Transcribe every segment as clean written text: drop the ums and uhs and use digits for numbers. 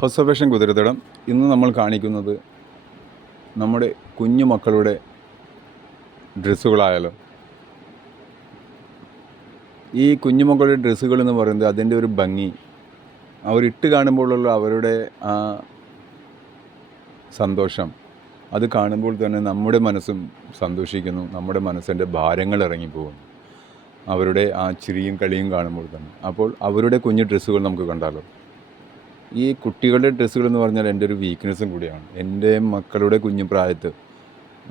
First fashion കുതിരത്തടം ഇന്ന് നമ്മൾ കാണിക്കുന്നത് നമ്മുടെ കുഞ്ഞു മക്കളുടെ ഡ്രസ്സുകളായാലും ഈ കുഞ്ഞുമക്കളുടെ ഡ്രസ്സുകൾ എന്ന് പറയുന്നത് അതിൻ്റെ ഒരു ഭംഗി അവരിട്ട് കാണുമ്പോഴുള്ള അവരുടെ ആ സന്തോഷം അത് കാണുമ്പോൾ തന്നെ നമ്മുടെ മനസ്സും സന്തോഷിക്കുന്നു, നമ്മുടെ മനസ്സിൻ്റെ ഭാരങ്ങൾ ഇറങ്ങിപ്പോകുന്നു അവരുടെ ആ ചിരിയും കളിയും കാണുമ്പോൾ തന്നെ. അപ്പോൾ അവരുടെ കുഞ്ഞു ഡ്രസ്സുകൾ നമുക്ക് കണ്ടാലോ. ഈ കുട്ടികളുടെ ഡ്രസ്സുകൾ എന്ന് പറഞ്ഞാൽ എൻ്റെ ഒരു വീക്ക്നെസ്സും കൂടിയാണ്. എൻ്റെ മക്കളുടെ കുഞ്ഞു പ്രായത്ത്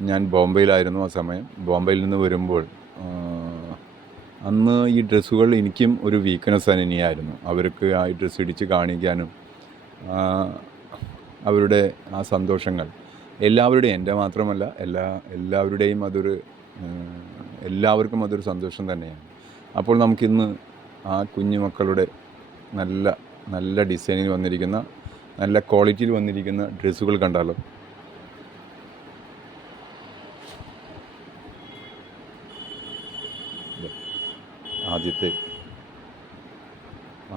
ഞാൻ ബോംബെയിലായിരുന്നു. ആ സമയം ബോംബെയിൽ നിന്ന് വരുമ്പോൾ അന്ന് ഈ ഡ്രസ്സുകൾ എനിക്കും ഒരു വീക്ക്നെസ് തന്നെയായിരുന്നു. അവർക്ക് ആ ഡ്രസ്സ് ഇടിച്ച് കാണിക്കാനും അവരുടെ ആ സന്തോഷങ്ങൾ എല്ലാവരുടെയും, എൻ്റെ മാത്രമല്ല എല്ലാവരുടെയും എല്ലാവർക്കും അതൊരു സന്തോഷം തന്നെയാണ്. അപ്പോൾ നമുക്കിന്ന് ആ കുഞ്ഞുമക്കളുടെ നല്ല ഡിസൈനിൽ വന്നിരിക്കുന്ന, നല്ല ക്വാളിറ്റിയിൽ വന്നിരിക്കുന്ന ഡ്രസ്സുകൾ കണ്ടാലോ.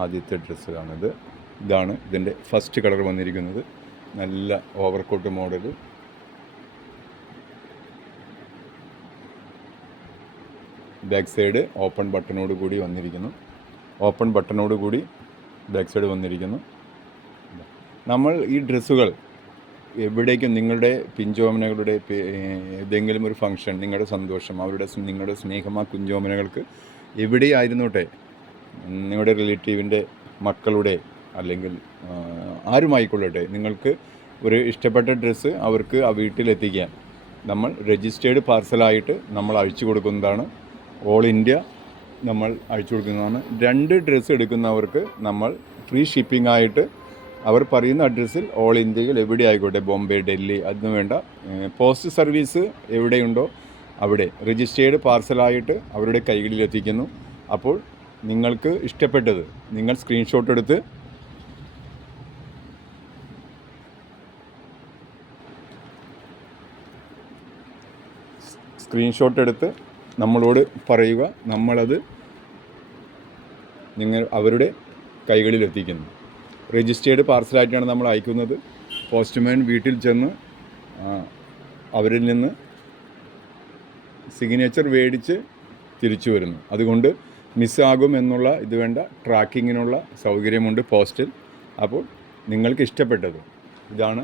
ആദ്യത്തെ ഡ്രസ്സാണിത്. ഇതാണ് ഇതിൻ്റെ ഫസ്റ്റ് കളർ വന്നിരിക്കുന്നത്. നല്ല overcoat model. Back side open ബട്ടണോട് കൂടി വന്നിരിക്കുന്നു. ബാക്ക് സൈഡ് വന്നിരിക്കുന്നു. നമ്മൾ ഈ ഡ്രസ്സുകൾ എവിടേക്കും നിങ്ങളുടെ പിഞ്ചോമനകളുടെ ഏതെങ്കിലും ഒരു ഫംഗ്ഷൻ, നിങ്ങളുടെ സന്തോഷം, നിങ്ങളുടെ സ്നേഹം ആ കുഞ്ചോമനകൾക്ക് എവിടെയായിരുന്നോട്ടെ, നിങ്ങളുടെ റിലേറ്റീവിൻ്റെ മക്കളുടെ അല്ലെങ്കിൽ ആരുമായിക്കൊള്ളട്ടെ, നിങ്ങൾക്ക് ഒരു ഇഷ്ടപ്പെട്ട ഡ്രസ്സ് അവർക്ക് ആ വീട്ടിലെത്തിക്കാൻ നമ്മൾ രജിസ്റ്റേർഡ് പാർസലായിട്ട് നമ്മൾ അയച്ചു കൊടുക്കുന്നതാണ്. ഓൾ ഇന്ത്യ നമ്മൾ അയച്ചു കൊടുക്കുന്നതാണ്. 2 ഡ്രസ്സ് എടുക്കുന്നവർക്ക് നമ്മൾ ഫ്രീ ഷിപ്പിംഗ് ആയിട്ട് അവർ പറയുന്ന അഡ്രസ്സിൽ ഓൾ ഇന്ത്യയിൽ എവിടെ ആയിക്കോട്ടെ, ബോംബെ, ഡൽഹി, അതിന് വേണ്ട പോസ്റ്റ് സർവീസ് എവിടെയുണ്ടോ അവിടെ രജിസ്റ്റേർഡ് പാർസലായിട്ട് അവരുടെ കൈകളിലെത്തിക്കുന്നു. അപ്പോൾ നിങ്ങൾക്ക് ഇഷ്ടപ്പെട്ടത് നിങ്ങൾ സ്ക്രീൻഷോട്ട് എടുത്ത് നമ്മളോട് പറയുക. നമ്മളത് അവരുടെ കൈകളിലെത്തിക്കുന്നു. രജിസ്റ്റേർഡ് പാർസലായിട്ടാണ് നമ്മൾ അയക്കുന്നത്. പോസ്റ്റ്മാൻ വീട്ടിൽ ചെന്ന് അവരിൽ നിന്ന് സിഗ്നേച്ചർ മേടിച്ച് തിരിച്ചു വരുന്നു. അതുകൊണ്ട് മിസ്സാകും എന്നുള്ള ഇത് വേണ്ട, ട്രാക്കിങ്ങിനുള്ള സൗകര്യമുണ്ട് പോസ്റ്റിൽ. അപ്പോൾ നിങ്ങൾക്ക് ഇഷ്ടപ്പെട്ടത് ഇതാണ്.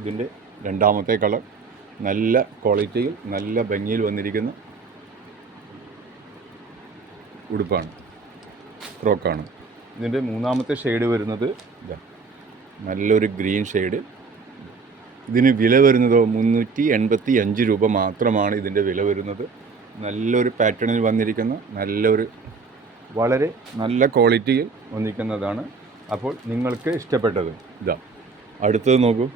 ഇതിൻ്റെ രണ്ടാമത്തെ കളർ നല്ല ക്വാളിറ്റിയിൽ നല്ല ഭംഗിയിൽ വന്നിരിക്കുന്ന ഉടുപ്പാണ്, ഫ്രോക്കാണ്. ഇതിൻ്റെ മൂന്നാമത്തെ ഷെയ്ഡ് വരുന്നത് നല്ലൊരു ഗ്രീൻ ഷെയ്ഡ്. ഇതിന് വില വരുന്നതോ 385 രൂപ മാത്രമാണ് ഇതിൻ്റെ വില വരുന്നത്. നല്ലൊരു പാറ്റേണിൽ വന്നിരിക്കുന്ന വളരെ നല്ല ക്വാളിറ്റിയിൽ വന്നിരിക്കുന്നതാണ്. അപ്പോൾ നിങ്ങൾക്ക് ഇഷ്ടപ്പെട്ടത് അടുത്തത് നോക്കൂ.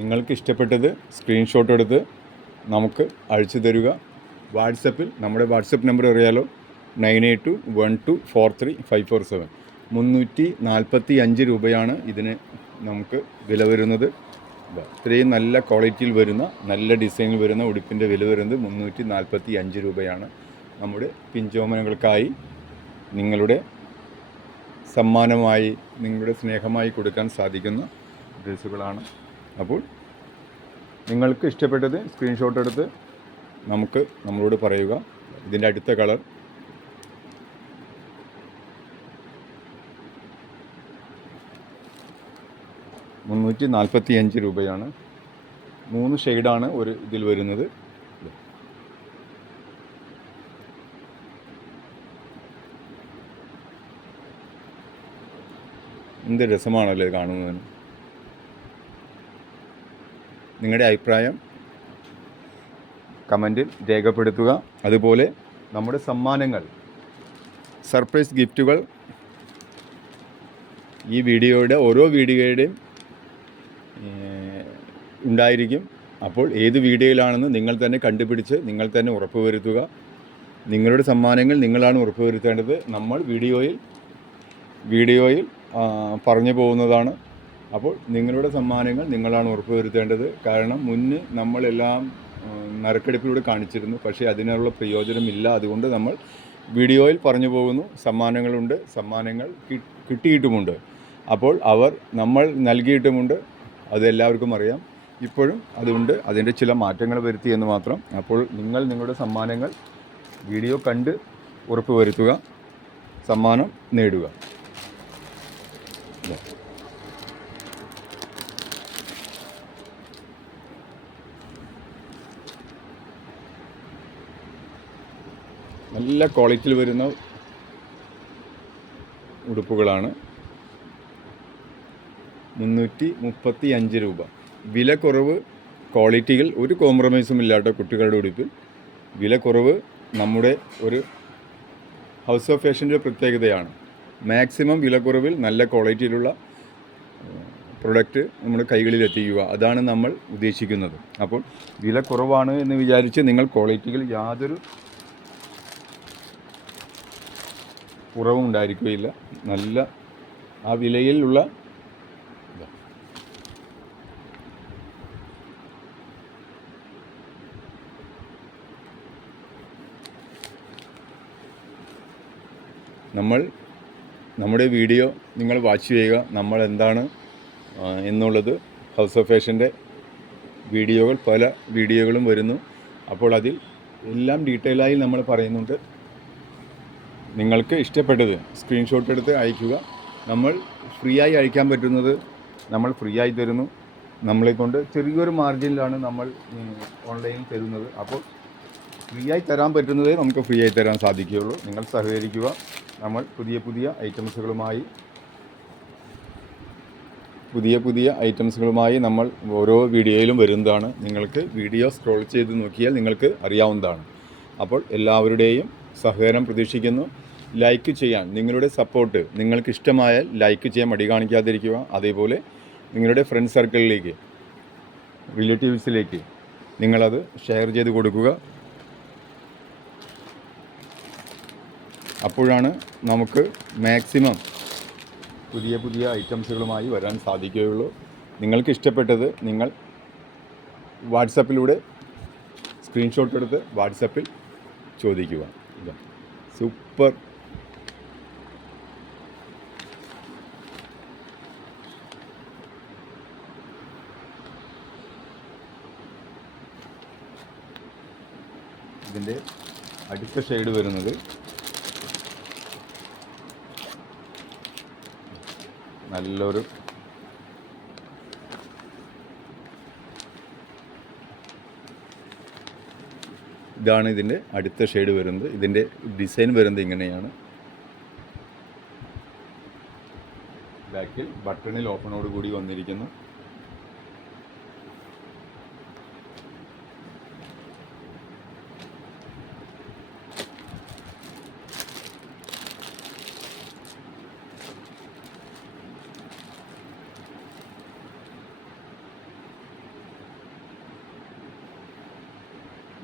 നിങ്ങൾക്ക് ഇഷ്ടപ്പെട്ടത് സ്ക്രീൻഷോട്ട് എടുത്ത് നമുക്ക് അയച്ചു തരിക. വാട്സപ്പിൽ നമ്മുടെ വാട്സപ്പ് നമ്പർ അറിയാലോ, 9821243547. 345 രൂപയാണ് ഇതിന് നമുക്ക് വില വരുന്നത്. ഇത്രയും നല്ല ക്വാളിറ്റിയിൽ വരുന്ന, നല്ല ഡിസൈനിൽ വരുന്ന ഉടുപ്പിൻ്റെ വില വരുന്നത് 345 രൂപയാണ്. നമ്മുടെ പിഞ്ചോമനകൾക്കായി നിങ്ങളുടെ സമ്മാനമായി, നിങ്ങളുടെ സ്നേഹമായി കൊടുക്കാൻ സാധിക്കുന്ന ഡ്രസ്സുകളാണ്. അപ്പോൾ നിങ്ങൾക്ക് ഇഷ്ടപ്പെട്ടത് സ്ക്രീൻഷോട്ട് എടുത്ത് നമ്മളോട് പറയുക. ഇതിൻ്റെ അടുത്ത കളർ രൂപയാണ്. 3 ഷെയ്ഡാണ് ഒരു ഇതിൽ വരുന്നത്. എന്ത് രസമാണല്ലേ കാണുന്നതിന്. നിങ്ങളുടെ അഭിപ്രായം കമൻറ്റിൽ രേഖപ്പെടുത്തുക. അതുപോലെ നമ്മുടെ സമ്മാനങ്ങൾ, സർപ്രൈസ് ഗിഫ്റ്റുകൾ ഈ ഓരോ വീഡിയോയുടെയും ഉണ്ടായിരിക്കും. അപ്പോൾ ഏത് വീഡിയോയിലാണെന്ന് നിങ്ങൾ തന്നെ കണ്ടുപിടിച്ച് നിങ്ങൾ തന്നെ ഉറപ്പുവരുത്തുക. നിങ്ങളുടെ സമ്മാനങ്ങൾ നിങ്ങളാണ് ഉറപ്പുവരുത്തേണ്ടത്. നമ്മൾ വീഡിയോയിൽ പറഞ്ഞു പോകുന്നതാണ്. അപ്പോൾ നിങ്ങളുടെ സമ്മാനങ്ങൾ നിങ്ങളാണ് ഉറപ്പുവരുത്തേണ്ടത്. കാരണം നമ്മളെല്ലാം നറുക്കെടുപ്പിലൂടെ കാണിച്ചിരുന്നു. പക്ഷേ അതിനുള്ള പ്രയോജനമില്ല. അതുകൊണ്ട് നമ്മൾ വീഡിയോയിൽ പറഞ്ഞു പോകുന്നു. സമ്മാനങ്ങളുണ്ട്, സമ്മാനങ്ങൾ കിട്ടിയിട്ടുമുണ്ട്. അപ്പോൾ നമ്മൾ നൽകിയിട്ടുമുണ്ട്, അത് എല്ലാവർക്കും അറിയാം. ഇപ്പോഴും അതുകൊണ്ട് അതിൻ്റെ ചില മാറ്റങ്ങൾ വരുത്തി എന്ന് മാത്രം. അപ്പോൾ നിങ്ങളുടെ സമ്മാനങ്ങൾ വീഡിയോ കണ്ട് ഉറപ്പ് വരുത്തുക, സമ്മാനം നേടുക. നല്ല ക്വാളിറ്റിയിൽ വരുന്ന ഉടുപ്പുകളാണ്. 335 രൂപ. വില കുറവ്, ക്വാളിറ്റിയിൽ ഒരു കോംപ്രമൈസും ഇല്ലാത്ത കുട്ടികളുടെ ഉടുപ്പിൽ വില കുറവ് നമ്മുടെ ഒരു ഹൗസ് ഓഫ് ഫാഷൻ്റെ പ്രത്യേകതയാണ്. മാക്സിമം വില കുറവിൽ നല്ല ക്വാളിറ്റിയിലുള്ള പ്രൊഡക്റ്റ് നമ്മുടെ കൈകളിൽ എത്തിക്കുക, അതാണ് നമ്മൾ ഉദ്ദേശിക്കുന്നത്. അപ്പോൾ വില കുറവാണ് എന്ന് വിചാരിച്ച് നിങ്ങൾ ക്വാളിറ്റിയിൽ യാതൊരു കുറവും ഉണ്ടായിരിക്കുകയില്ല. നല്ല ആ വിലയിലുള്ള നമ്മുടെ വീഡിയോ നിങ്ങൾ വാച്ച് ചെയ്യുക. നമ്മൾ എന്താണ് എന്നുള്ളത് ഹൗസ് ഓഫ് ഫാഷൻ്റെ പല വീഡിയോകളും വരുന്നു. അപ്പോൾ അതിൽ എല്ലാം ഡീറ്റെയിലായി നമ്മൾ പറയുന്നുണ്ട്. നിങ്ങൾക്ക് ഇഷ്ടപ്പെട്ടത് സ്ക്രീൻഷോട്ട് എടുത്ത് അയയ്ക്കുക. നമ്മൾ ഫ്രീ ആയി അയക്കാൻ പറ്റുന്നത് നമ്മൾ ഫ്രീ ആയി തരുന്നു. നമ്മളെക്കൊണ്ട് ചെറിയൊരു മാർജിനിലാണ് നമ്മൾ ഓൺലൈനിൽ തരുന്നത്. അപ്പോൾ ഫ്രീ ആയി തരാൻ പറ്റുന്നതേ നമുക്ക് ഫ്രീ ആയി തരാൻ സാധിക്കുകയുള്ളൂ. നിങ്ങൾ സഹകരിക്കുക. നമ്മൾ പുതിയ ഐറ്റംസുകളുമായി നമ്മൾ ഓരോ വീഡിയോയിലും വരുന്നതാണ്. നിങ്ങൾക്ക് വീഡിയോ സ്ക്രോൾ ചെയ്ത് നോക്കിയാൽ നിങ്ങൾക്ക് അറിയാവുന്നതാണ്. അപ്പോൾ എല്ലാവരുടെയും സഹകരണം പ്രതീക്ഷിക്കുന്നു. ലൈക്ക് ചെയ്യാൻ നിങ്ങളുടെ സപ്പോർട്ട് നിങ്ങൾക്ക് ഇഷ്ടമായാൽ ലൈക്ക് ചെയ്യാൻ മടി കാണിക്കാതിരിക്കുക. അതേപോലെ നിങ്ങളുടെ ഫ്രണ്ട് സർക്കിളിലേക്ക്, റിലേറ്റീവ്സിലേക്ക് നിങ്ങളത് ഷെയർ ചെയ്ത് കൊടുക്കുക. അപ്പോഴാണ് നമുക്ക് മാക്സിമം പുതിയ ഐറ്റംസുകളുമായി വരാൻ സാധിക്കുകയുള്ളൂ. നിങ്ങൾക്ക് ഇഷ്ടപ്പെട്ടത് നിങ്ങൾ വാട്സപ്പിലൂടെ സ്ക്രീൻഷോട്ട് എടുത്ത് വാട്സപ്പിൽ ചോദിക്കുക. സൂപ്പർ ഇതിൻ്റെ അടുത്ത ഷെയ്ഡ് വരുന്നത് നല്ലൊരു ഇതാണ് ഇതിൻ്റെ അടുത്ത ഷെയ്ഡ് വരുന്നത്. ഇതിൻ്റെ ഡിസൈൻ വരുന്നത് ഇങ്ങനെയാണ്. ബാക്കിൽ ബട്ടണിൽ ഓപ്പണോട് കൂടി വന്നിരിക്കുന്നു.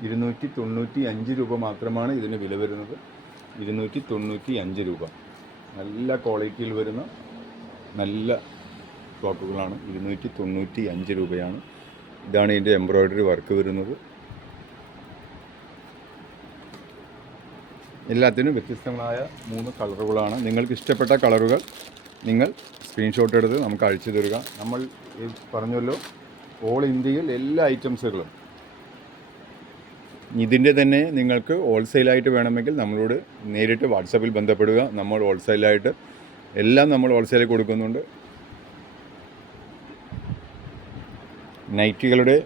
₹295 മാത്രമാണ് ഇതിന് വില വരുന്നത്. 295 രൂപ. നല്ല ക്വാളിറ്റിയിൽ വരുന്ന നല്ല ഫ്രോക്കുകളാണ്. 295 രൂപയാണ്. ഇതാണ് ഇതിൻ്റെ എംബ്രോയ്ഡറി വർക്ക് വരുന്നത്. എല്ലാത്തിനും വ്യത്യസ്തങ്ങളായ 3 കളറുകളാണ്. നിങ്ങൾക്ക് ഇഷ്ടപ്പെട്ട കളറുകൾ നിങ്ങൾ സ്ക്രീൻഷോട്ട് എടുത്ത് നമുക്ക് അയച്ചു തരിക. നമ്മൾ പറഞ്ഞല്ലോ, ഓൾ ഇന്ത്യയിൽ എല്ലാ ഐറ്റംസുകളും. ഇതിൻ്റെ തന്നെ നിങ്ങൾക്ക് ഹോൾസെയിലായിട്ട് വേണമെങ്കിൽ നമ്മളോട് നേരിട്ട് വാട്സാപ്പിൽ ബന്ധപ്പെടുക. നമ്മൾ ഹോൾസെയിലായിട്ട് എല്ലാം നമ്മൾ ഹോൾസെയിൽ കൊടുക്കുന്നുണ്ട്. നൈറ്റികളുടെ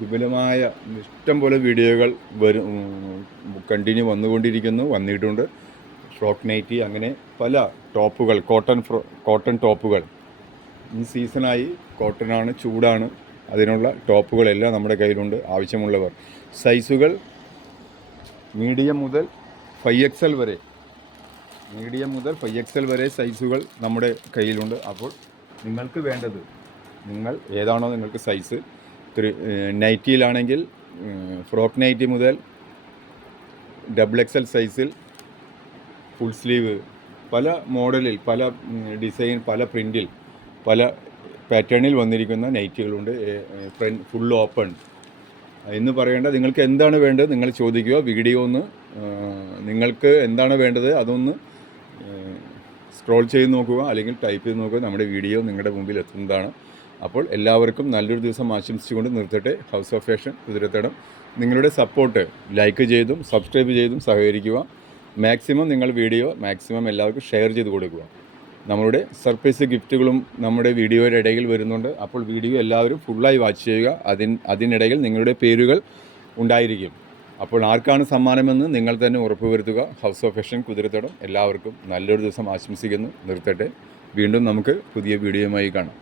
വിപുലമായ ഇഷ്ടംപോലെ വീഡിയോകൾ കണ്ടിന്യൂ വന്നിട്ടുണ്ട്. ഫ്രോക്ക് നൈറ്റി, അങ്ങനെ പല ടോപ്പുകൾ, കോട്ടൺ ടോപ്പുകൾ. ഈ സീസണായി കോട്ടനാണ്, ചൂടാണ്. അതിനുള്ള ടോപ്പുകളെല്ലാം നമ്മുടെ കയ്യിലുണ്ട്. ആവശ്യമുള്ളവർ സൈസുകൾ മീഡിയം മുതൽ 5XL വരെ സൈസുകൾ നമ്മുടെ കയ്യിലുണ്ട്. അപ്പോൾ നിങ്ങൾക്ക് വേണ്ടത്, നിങ്ങൾ ഏതാണോ നിങ്ങൾക്ക് സൈസ്, നൈറ്റിയിലാണെങ്കിൽ ഫ്രോക്ക് നൈറ്റി മുതൽ XXL സൈസിൽ ഫുൾ സ്ലീവ്, പല മോഡലിൽ, പല ഡിസൈൻ, പല പ്രിൻറ്റിൽ, പല പാറ്റേണിൽ വന്നിരിക്കുന്ന നൈറ്റികളുണ്ട്. ഫുൾ ഓപ്പൺ, എന്ന് പറയേണ്ട, നിങ്ങൾക്ക് എന്താണ് വേണ്ടത് നിങ്ങൾ ചോദിക്കുക. വീഡിയോ ഒന്ന് നിങ്ങൾക്ക് എന്താണ് വേണ്ടത് അതൊന്ന് സ്ക്രോൾ ചെയ്ത് നോക്കുക, അല്ലെങ്കിൽ ടൈപ്പ് ചെയ്ത് നോക്കുക. നമ്മുടെ വീഡിയോ നിങ്ങളുടെ മുമ്പിൽ എത്തുന്നതാണ്. അപ്പോൾ എല്ലാവർക്കും നല്ലൊരു ദിവസം ആശംസിച്ചുകൊണ്ട് നിർത്തട്ടെ. House of Fashion Kuthirathadam. നിങ്ങളുടെ സപ്പോർട്ട് ലൈക്ക് ചെയ്തും സബ്സ്ക്രൈബ് ചെയ്തും സഹകരിക്കുക. മാക്സിമം നിങ്ങൾ വീഡിയോ എല്ലാവർക്കും ഷെയർ ചെയ്ത് കൊടുക്കുക. നമ്മളുടെ സർപ്രൈസ് ഗിഫ്റ്റുകളും നമ്മുടെ വീഡിയോയുടെ ഇടയിൽ വരുന്നുണ്ട്. അപ്പോൾ വീഡിയോ എല്ലാവരും ഫുള്ളായി വാച്ച് ചെയ്യുക. അതിനിടയിൽ നിങ്ങളുടെ പേരുകൾ ഉണ്ടായിരിക്കും. അപ്പോൾ ആർക്കാണ് സമ്മാനമെന്ന് നിങ്ങൾ തന്നെ ഉറപ്പുവരുത്തുക. ഹൗസ് ഓഫ് ഫാഷൻ കുതിരത്തടം എല്ലാവർക്കും നല്ലൊരു ദിവസം ആശംസിക്കുന്നു. നിർത്തട്ടെ. വീണ്ടും നമുക്ക് പുതിയ വീഡിയോയുമായി കാണാം.